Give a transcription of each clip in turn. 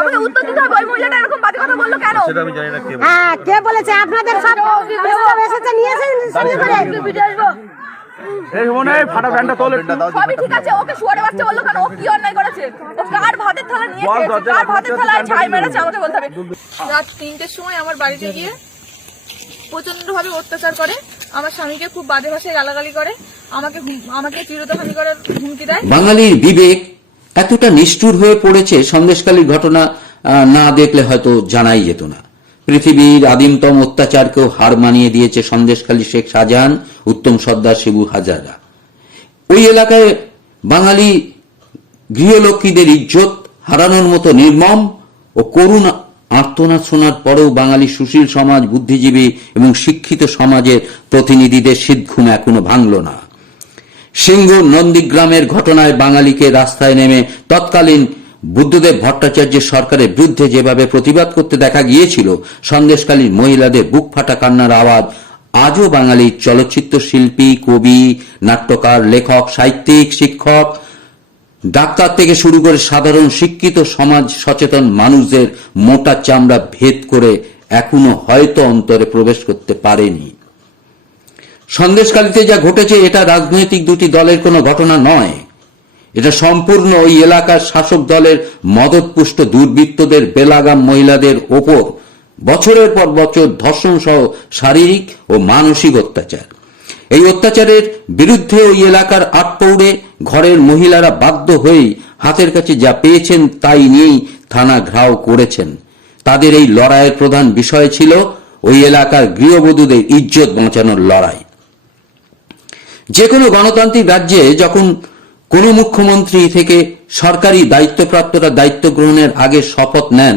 আমাকে উত্তর দিতে হবে ওই মহিলাটা এরকম বাজে কথা বলল কেন? সেটা আমি জানি না কে হ্যাঁ কে বলেছে? আপনাদের সব সব এসেছে নিয়েছেন সঙ্গে করে এই মনে হয় ফাটা ফ্যানটা তোল সবই ঠিক আছে ওকে শুয়ারে বাচ্চা বলল কেন? ও কি অন্যায় করেছে? ও কার ভাতের থালা নিয়ে কার ভাতের ছাই মেরেছে? আমাকে বলতে হবে। রাত তিনটের সময় আমার বাড়িতে গিয়ে প্রচণ্ড ভাবে অত্যাচার করে। আমার স্বামীকে খুব বাজে ভাষায় গালাগালি করে। আমাকে আমাকে চিরতহানি করার হুমকি দেয়। বাঙালির বিবেক এতটা নিষ্ঠুর হয়ে পড়েছে সন্দেশকালীর ঘটনা না দেখলে হয়তো জানাই যেত না। পৃথিবীর আদিমতম অত্যাচারকেও হার মানিয়ে দিয়েছে সন্দেশখালী শেখ শাহজাহান, উত্তম সর্দার শিবু হাজারা। ওই এলাকায় বাঙালি গৃহলক্ষ্মীদের ইজ্জত হারানোর মতো নির্মম ও করুণ আর্তনাদ শোনার পরেও বাঙালি সুশীল সমাজ, বুদ্ধিজীবী এবং শিক্ষিত সমাজের প্রতিনিধিদের সিদ্ধঘুম এখনও ভাঙল না। সিংহ নন্দীগ্রামের ঘটনায় বাঙালিকে রাস্তায় নেমে তৎকালীন বুদ্ধদেব ভট্টাচার্যের সরকারের বিরুদ্ধে যেভাবে প্রতিবাদ করতে দেখা গিয়েছিল সন্দেশকালীন মহিলাদের বুক ফাটা কান্নার আওয়াজ, আজও বাঙালির চলচ্চিত্র শিল্পী কবি, নাট্যকার, লেখক, সাহিত্যিক, শিক্ষক, ডাক্তার থেকে শুরু করে সাধারণ শিক্ষিত সমাজ সচেতন মানুষদের মোটা চামড়া ভেদ করে এখনও হয়তো অন্তরে প্রবেশ করতে পারেনি। সন্দেশকালীতে যা ঘটেছে, এটা রাজনৈতিক দুটি দলের কোনো ঘটনা নয়। এটা সম্পূর্ণ ওই এলাকার শাসক দলের মদতপুষ্ট দুর্বৃত্তদের বেলাগাম মহিলাদের ওপর। বছরের পর বছর ধর্ষণ সহ শারীরিক ও মানসিক অত্যাচার। এই অত্যাচারের বিরুদ্ধে ওই এলাকার আটপৌড়ে ঘরের মহিলারা বাধ্য হয়েই হাতের কাছে যা পেয়েছেন তাই নিয়েই থানা ঘ্রাও করেছেন। তাদের এই লড়াইয়ের প্রধান বিষয় ছিল ওই এলাকার গৃহবধূদের ইজ্জত বাঁচানোর লড়াই। যে কোনো গণতান্ত্রিক রাজ্যে যখন কোনো মুখ্যমন্ত্রী থেকে সরকারি দায়িত্বপ্রাপ্তরা দায়িত্ব গ্রহণের আগে শপথ নেন,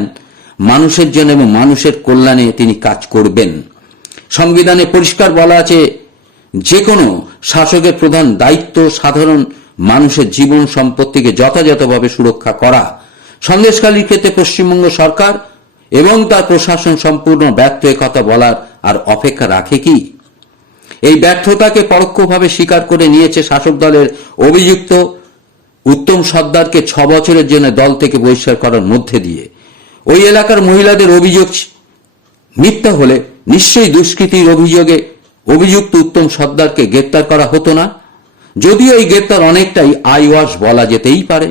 মানুষের জন্য এবং মানুষের কল্যাণে তিনি কাজ করবেন। সংবিধানে পরিষ্কার বলা আছে যে কোনো শাসকের প্রধান দায়িত্ব সাধারণ মানুষের জীবন সম্পত্তিকে যথাযথভাবে সুরক্ষা করা। সন্দেশকালীর ক্ষেত্রে পশ্চিমবঙ্গ সরকার এবং তার প্রশাসন সম্পূর্ণ ব্যর্থ কথা বলার আর অপেক্ষা রাখে কি? এই ব্যর্থতাকে পরোক্ষভাবে স্বীকার করে নিয়েছে শাসক দলের অভিযুক্ত উত্তম সর্দারকে ছ বছরের জন্য দল থেকে বহিষ্কার করার মধ্যে দিয়ে। ওই এলাকার মহিলাদের অভিযোগ মিথ্যা হলে নিশ্চয়ই দুষ্কৃতির অভিযোগে অভিযুক্ত উত্তম সর্দারকে গ্রেপ্তার করা হতো না। যদিও এই গ্রেপ্তার অনেকটাই আইওয়াশ বলা যেতেই পারে।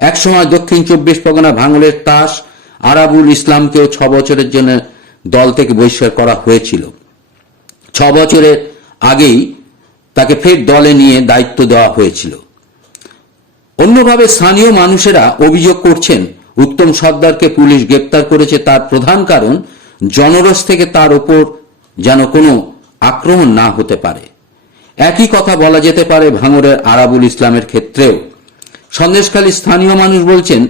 একসময় দক্ষিণ চব্বিশ পরগনা ভাঙলের তাস আরাবুল ইসলামকেও ছ বছরের জন্য দল থেকে বহিষ্কার করা হয়েছিল। ছ বছরের আগেই তাকে ফের দলে নিয়ে দায়িত্ব দেওয়া হয়েছিল। অন্যভাবে স্থানীয় মানুষেরা অভিযোগ করছেন, উত্তম সর্দারকে পুলিশ গ্রেপ্তার করেছে তার প্রধান কারণ জনরস থেকে তার ওপর যেন কোনো আক্রমণ না হতে পারে। একই কথা বলা যেতে পারে ভাঙরের আরাবুল ইসলামের ক্ষেত্রেও। সন্দেশখালী স্থানীয় মানুষ বলছেন,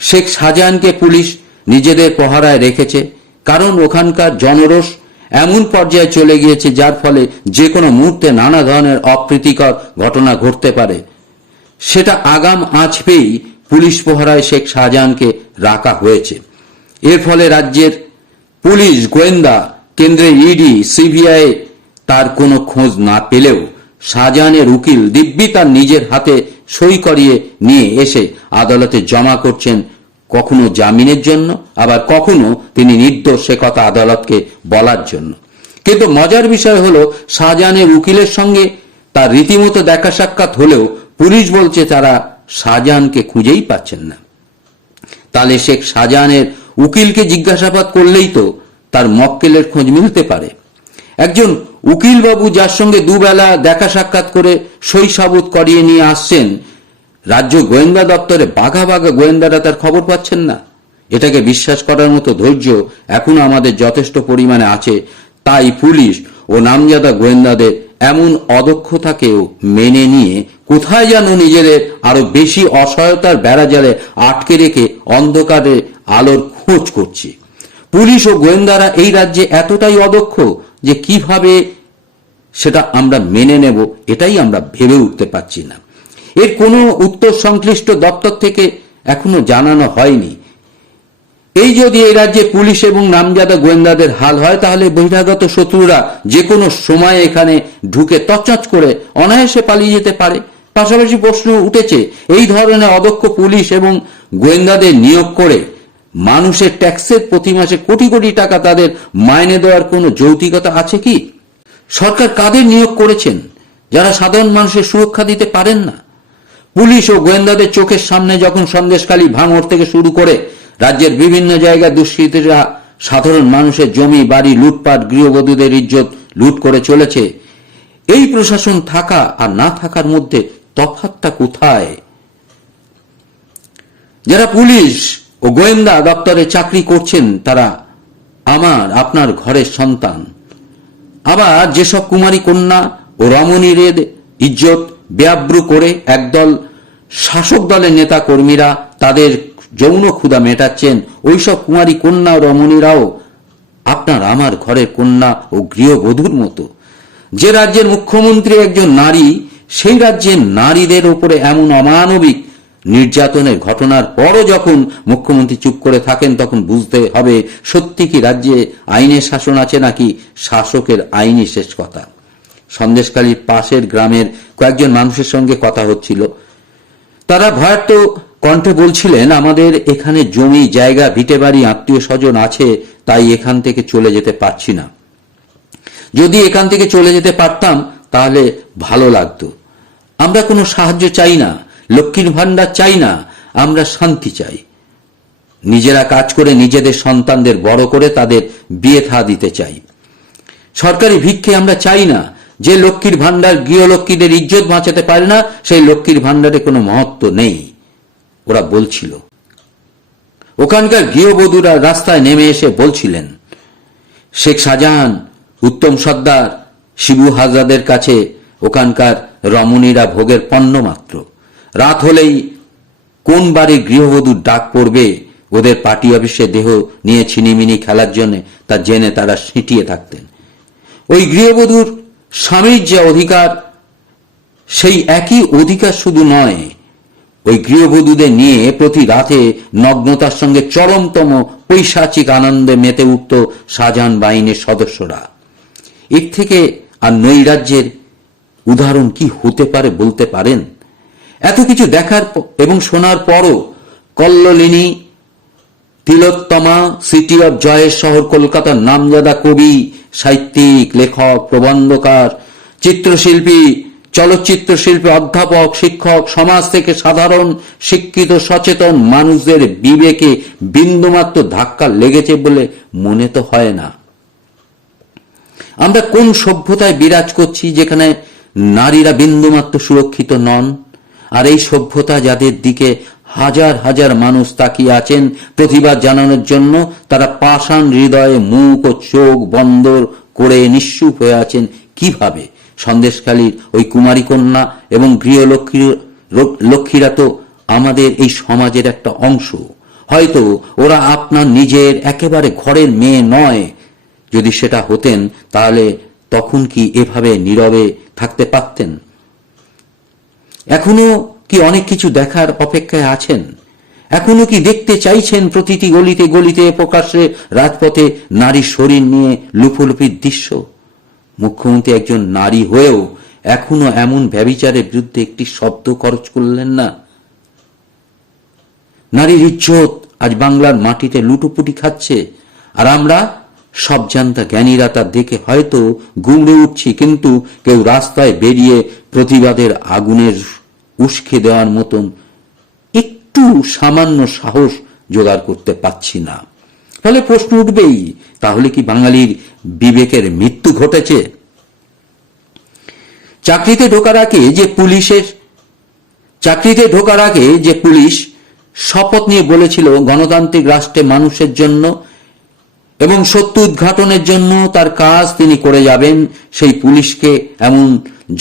শেখ শাহজাহানকে পুলিশ নিজেদের পহারায় রেখেছে, কারণ ওখানকার জনরোষ এমন পর্যায়ে চলে গিয়েছে যার ফলে যে কোনো মুহূর্তে নানা ধরনের অপ্রীতিকর ঘটনা ঘটতে পারে। সেটা আগাম আঁচ পেয়েই পুলিশ পহরায় শেখ শাহজাহানকে রাখা হয়েছে। এর ফলে রাজ্যের পুলিশ, গোয়েন্দা কেন্দ্রের ইডি, সিবিআই তার কোনো খোঁজ না পেলেও শাহজাহানের উকিল দিব্যি তার নিজের হাতে সই করিয়ে নিয়ে এসে আদালতে জমা করছেন কখনো জামিনের জন্য, আবার কখনো তিনি নির্দোষ সে কথা আদালতকে বলার জন্য। কিন্তু মজার বিষয় হলো, শাহজাহানের উকিলের সঙ্গে তার রীতিমতো দেখা সাক্ষাৎ হলেও পুলিশ বলছে তারা শাহজাহানকে খুঁজেই পাচ্ছেন না। তাহলে শেখ শাহজাহানের উকিলকে জিজ্ঞাসাবাদ করলেই তো তার মক্কেলের খোঁজ মিলতে পারে। একজন উকিল বাবু যার সঙ্গে দুবেলা দেখা সাক্ষাৎ করে সই সাবুত করিয়ে নিয়ে আসছেন রাজ্য গোয়েন্দা দপ্তরে বাঘা বাঘা গোয়েন্দারা তার খবর পাচ্ছেন না। এটাকে বিশ্বাস করার মতো ধৈর্য এখনও আমাদের যথেষ্ট পরিমাণে আছে। তাই পুলিশ ও নামজাদা গোয়েন্দাদের এমন অদক্ষতাকেও মেনে নিয়ে কোথায় যেন নিজেদের আরও বেশি অসহায়তার বেড়াজালে আটকে রেখে অন্ধকারে আলোর খোঁজ করছে। পুলিশ ও গোয়েন্দারা এই রাজ্যে এতটাই অদক্ষ যে কীভাবে সেটা আমরা মেনে নেব, এটাই আমরা ভেবে উঠতে পারছি না। এর কোনো উত্তর সংশ্লিষ্ট দপ্তর থেকে এখনও জানানো হয়নি। এই যদি এই রাজ্যে পুলিশ এবং নামজাদা গোয়েন্দাদের হাল হয়, তাহলে বহিরাগত শত্রুরা যে কোনো সময় এখানে ঢুকে তছনছ করে অনায়াসে পালিয়ে যেতে পারে। পাশাপাশি প্রশ্ন উঠেছে, এই ধরনের অদক্ষ পুলিশ এবং গোয়েন্দাদের নিয়োগ করে মানুষের ট্যাক্সের প্রতি মাসে কোটি কোটি টাকা তাদের মাইনে দেওয়ার কোনো যৌতিকতা আছে কি? সরকার কাদের নিয়োগ করেছেন, যারা সাধারণ মানুষের সুরক্ষা দিতে পারেন না? পুলিশ ও গোয়েন্দাদের চোখের সামনে যখন সন্দেশখালী ভাঙড় থেকে শুরু করে রাজ্যের বিভিন্ন জায়গায় দুষ্কৃতীরা, সাধারণ মানুষের জমি, বাড়ি, লুটপাট, গৃহবধূদের ইজ্জত লুট করে চলেছে, এই প্রশাসন থাকা আর না থাকার মধ্যে তফাৎটা কোথায়? যারা পুলিশ ও গোয়েন্দা দপ্তরে চাকরি করছেন, তারা আমার, আপনার ঘরের সন্তান। আবার যেসব কুমারী কন্যা ও রমণীদের ইজ্জত বেআব্রু করে একদল শাসক দলের নেতা কর্মীরা তাদের যৌন ক্ষুধা মেটাচ্ছেন। ওইসব কুমারী কন্যা রমণীরাও আপনার আমার ঘরের কন্যা ও গৃহবধূর মতো। যে রাজ্যের মুখ্যমন্ত্রী একজন নারী, সেই রাজ্যের নারীদের উপরে এমন অমানবিক নির্যাতনের ঘটনার পরও যখন মুখ্যমন্ত্রী চুপ করে থাকেন, তখন বুঝতে হবে সত্যি কি রাজ্যে আইনের শাসন আছে নাকি শাসকের আইনই শেষ কথা। সন্দেশকালীর পাশের গ্রামের কয়েকজন মানুষের সঙ্গে কথা হচ্ছিল। তারা ভয়ার্ত কণ্ঠে বলছিলেন, আমাদের এখানে জমি, জায়গা ভিটে বাড়ি আত্মীয় স্বজন আছে, তাই এখান থেকে চলে যেতে পারছি না। যদি এখান থেকে চলে যেতে পারতাম, তাহলে ভালো লাগতো। আমরা কোনো সাহায্য চাই না, লক্ষ্মীর ভাণ্ডার চাই না, আমরা শান্তি চাই। নিজেরা কাজ করে নিজেদের সন্তানদের বড় করে তাদের বিয়ে থা দিতে চাই। সরকারি ভিক্ষে আমরা চাই না যে লক্ষ্মীর ভাণ্ডার গৃহলক্ষ্মীদের ইজ্জত বাঁচাতে পারে না, সেই লক্ষ্মীর ভাণ্ডারে কোনো মহত্ব নেই। ওরা বলছিল। ওখানকার গৃহবধূরা রাস্তায় নেমে এসে বলছিলেন, শেখ শাহজাহান, উত্তম সর্দার, শিবু হাজাদের কাছে ওখানকার রমণীরা ভোগের পণ্য মাত্র। রাত হলেই কোন বাড়ির গৃহবধূর ডাক পড়বে? ওদের পার্টি অফিসে দেহ নিয়ে ছিনিমিনি খেলার জন্য তা জেনে তারা সিটিয়ে থাকতেন। ওই গৃহবধূর স্বামীর যে অধিকার, সেই একই অধিকার শুধু নয়, ওই গৃহবধূদের নিয়ে প্রতি রাতে নগ্নতার সঙ্গে চরমতম পৈশাচিক আনন্দে মেতে উঠত শাহজাহান বাহিনীর সদস্যরা। এর থেকে আর নৈরাজ্যের উদাহরণ কি হতে পারে বলতে পারেন? এত কিছু দেখার এবং শোনার পরও কল্লোলিনী, তিলোত্তমা, সিটি অফ জয়ের শহর কলকাতার নামজাদা কবি সাহিত্যিক, লেখক, প্রবন্ধকার, চিত্রশিল্পী চলচ্চিত্র শিল্পী অধ্যাপক, শিক্ষক, সমাজ থেকে সাধারণ, শিক্ষিত, সচেতন মানুষদের বিবেকে বিন্দুমাত্র ধাক্কা লেগেছে বলে মনে তো হয় না। আমরা কোন সভ্যতায় বিরাজ করছি যেখানে নারীরা বিন্দুমাত্র সুরক্ষিত নন? আর এই সভ্যতা যাদের দিকে হাজার হাজার মানুষ তাকিয়ে আছেন প্রতিবাদ জানানোর জন্য। তারা পাষাণ হৃদয়ে মুখ ও চোখ বন্ধ করে নিশ্চুপ হয়ে আছেন। কীভাবে? সন্দেশখালীর ওই কুমারী কন্যা এবং গৃহলক্ষ্মী লক্ষ্মীরা তো আমাদের এই সমাজের একটা অংশ। হয়তো ওরা আপনার নিজের একেবারে ঘরের মেয়ে নয়। যদি সেটা হতেন, তাহলে তখন কি এভাবে নীরবে থাকতে পারতেন? এখনও কি অনেক কিছু দেখার অপেক্ষায় আছেন? এখনও কি দেখতে চাইছেন প্রতিটি গলিতে গলিতে প্রকাশ্যে রাজপথে নারী শরীর নিয়ে লুফোলুপির দৃশ্য? মুখ্যমন্ত্রী একজন নারী হয়েও এখনও এমন ব্যবিচারের বিরুদ্ধে একটি শব্দ খরচ করলেন না। নারীর ইজ্জত আজ বাংলার মাটিতে লুটোপুটি খাচ্ছে, আর আমরা সব জানতা জ্ঞানীরা তা দেখে হয়তো গুমড়ে উঠছি, কিন্তু কেউ রাস্তায় বেরিয়ে প্রতিবাদের আগুনের উস্কে দেওয়ার মতন একটু সামান্য সাহস জোগাড় করতে পারছি না। ফলে প্রশ্ন উঠবেই, তাহলে কি বাঙালির বিবেকের মৃত্যু ঘটেছে? চাকরিতে ঢোকার আগে যে পুলিশের, চাকরিতে ঢোকার আগে যে পুলিশ শপথ নিয়ে বলেছিল গণতান্ত্রিক রাষ্ট্রে মানুষের জন্য এবং সত্য উদ্ঘাটনের জন্য তার কাজ তিনি করে যাবেন, সেই পুলিশকে এমন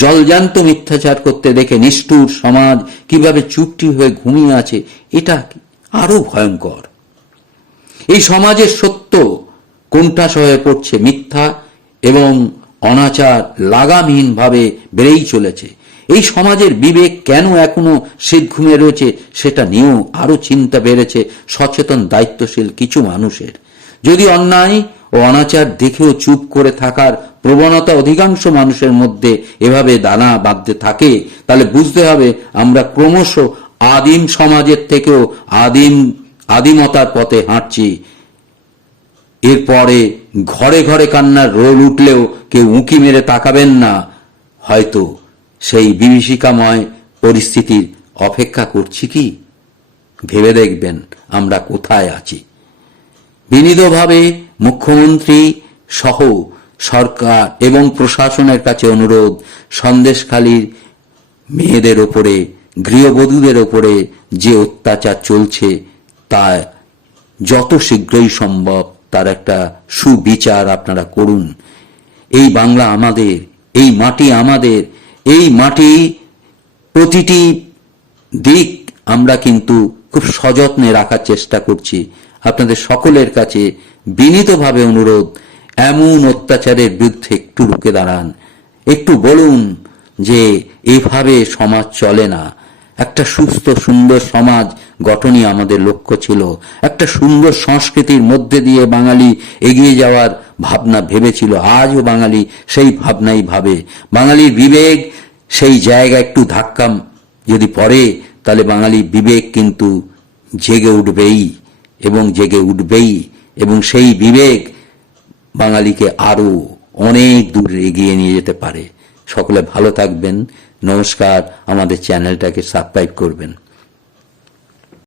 জলজান্ত মিথ্যাচার করতে দেখে নিষ্ঠুর সমাজ কীভাবে চুপটি হয়ে ঘুমিয়ে আছে, এটা আরও ভয়ঙ্কর? এই সমাজের সত্য কোনটাস হয়ে পড়ছে মিথ্যা এবং অনাচার লাগামহীনভাবে বেড়েই চলেছে। এই সমাজের বিবেক কেন এখনও শীত ঘুমে রয়েছে, সেটা নিয়েও আরও চিন্তা বেড়েছে সচেতন দায়িত্বশীল কিছু মানুষের। যদি অন্যায় ও অনাচার দেখেও চুপ করে থাকার প্রবণতা অধিকাংশ মানুষের মধ্যে এভাবে দানা বাঁধতে থাকে, তাহলে বুঝতে হবে আমরা ক্রমশ আদিম সমাজের থেকেও আদিম, আদিমতার পথে হাঁটছি। এরপরে ঘরে ঘরে কান্নার রোল উঠলেও কেউ উঁকি মেরে তাকাবেন না। হয়তো সেই বিভীষিকাময় পরিস্থিতির অপেক্ষা করছি কি? ভেবে দেখবেন আমরা কোথায় আছি। বিনীতভাবে মুখ্যমন্ত্রী সহ সরকার এবং প্রশাসনের কাছে অনুরোধ, সন্দেশখালীর মেয়েদের ওপরে, গৃহবধূদের ওপরে যে অত্যাচার চলছে, তা যত শীঘ্রই সম্ভব তার একটা সুবিচার আপনারা করুন। এই বাংলা আমাদের, এই মাটি আমাদের, এই মাটি প্রতিটি দিক আমরা কিন্তু খুব সযত্নে রাখার চেষ্টা করছি। আপনাদের সকলের কাছে বিনীতভাবে অনুরোধ, এমন অত্যাচারের বিরুদ্ধে একটু রুখে দাঁড়ান। একটু বলুন যে এভাবে সমাজ চলে না। একটা সুস্থ, সুন্দর সমাজ গঠনই আমাদের লক্ষ্য ছিল। একটা সুন্দর সংস্কৃতির মধ্যে দিয়ে বাঙালি এগিয়ে যাওয়ার ভাবনা ভেবেছিল। আজও বাঙালি সেই ভাবনাই ভাবে। বাঙালির বিবেক সেই জায়গা একটু ধাক্কা যদি পড়ে, তাহলে বাঙালি বিবেক কিন্তু জেগে উঠবেই এবং জেগে উঠবেই। এবং সেই বিবেক বাঙালিকে আরও অনেক দূর এগিয়ে নিয়ে যেতে পারে। সকলে ভালো থাকবেন। নমস্কার। আমাদের চ্যানেলটাকে সাবস্ক্রাইব করবেন।